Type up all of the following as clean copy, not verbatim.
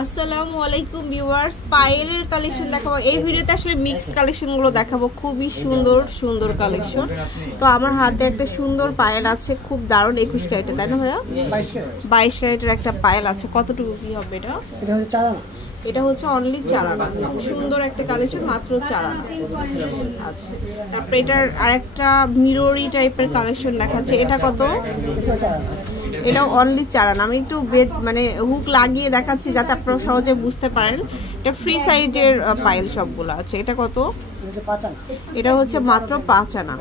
আসসালামু আলাইকুম ভিউয়ার্স, পায়েলের কালেকশন দেখাবো এই ভিডিওতে। আসলে মিক্স কালেকশনগুলো দেখাবো, খুবই সুন্দর সুন্দর কালেকশন। তো আমার হাতে একটা সুন্দর পায়েল আছে, খুব দারুণ 21 ক্যারেটের, তাই না ভাইয়া? 22 ক্যারেটের একটা পায়েল আছে। কতটুকু কি হবে এটা? এটা হচ্ছে 4 আনা। এটা হচ্ছে অনলি 4 আনা। সুন্দর একটা কালেকশন, মাত্র 4 আনা। আচ্ছা, তারপরে এটার আরেকটা মিররি টাইপের কালেকশন দেখাচ্ছে। এটা কত? এটাও অনলি 4 আনা। আমি একটু মানে হুক লাগিয়ে দেখাচ্ছি যাতে আপনারা সহজে বুঝতে পারেন। এটা ফ্রি সাইজের পাইল সবগুলো আছে। এটা কত? এটা হচ্ছে মাত্র 5 আনা।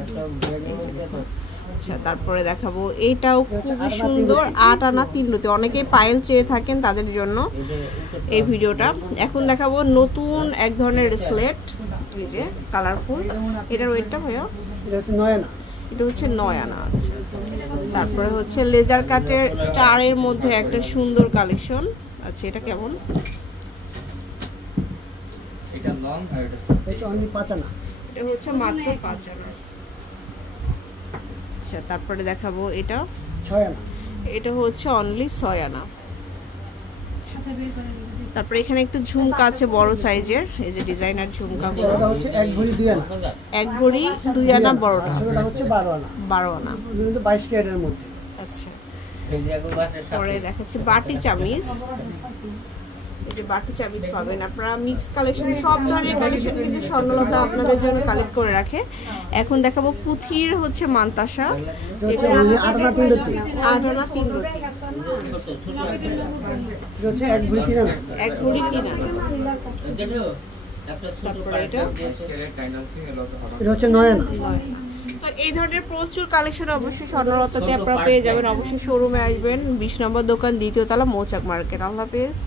আচ্ছা, তারপরে দেখাবো এইটাও খুবই সুন্দর, 8 আনা 3 রতি। অনেকেই পায়েল চেয়ে থাকেন, তাদের জন্য এই ভিডিওটা। এখন দেখাবো নতুন এক ধরনের স্লেট, এই যে কালারফুল। এটার ওয়েটটা ভাইয়া? এটা হচ্ছে 9 আনা। এটা হচ্ছে 9 আনা আছে। তারপরে হচ্ছে লেজার কাটের স্টারের মধ্যে একটা সুন্দর কালেকশন আছে। এটা কেমন? এটা লং আর এটা অনলি 5 আনা। এটা হচ্ছে মাত্র 5 আনা। আচ্ছা, তারপরে দেখাবো এটা 6 আনা। এটা হচ্ছে অনলি 6 আনা। তারপরে এখানে একটু ঝুমকা আছে বড় সাইজের, এই যে ডিজাইনার ঝুমকা। এটা হচ্ছে 1 ভরি 2 আনা। 1 ভরি 2 আনা বড়টা। ছোটটা হচ্ছে 12 আনা। 12 আনা। কিন্তু 22 ক্যারেটের মধ্যে। আচ্ছা, পরে দেখাচ্ছি বাটি চামিজ। এই যে বাটি চামিজ পাবেন আপনারা। মিক্স কালেকশন, সব ধরনের কালেকশন কিন্তু স্বর্ণলতা আপনাদের জন্য কালেক্ট করে রাখে। এখন দেখাবো পুঁথির হচ্ছে মানতাসা। এটা অনলি 8 আনা 3 রতি। 8 আনা 3 রতি। এটা হচ্ছে 1 ভরি 3 আনা। 1 ভরি 3 আনা। তারপরে এটা হচ্ছে 9 আনা। তো এই ধরনের প্রচুর কালেকশন অবশ্যই স্বর্ণলতাতে আপনারা পেয়ে যাবেন। অবশ্যই শোরুমে আসবেন, 20 নম্বর দোকান, 2য় তলা, মৌচাক মার্কেট। আল্লাহ হাফেজ।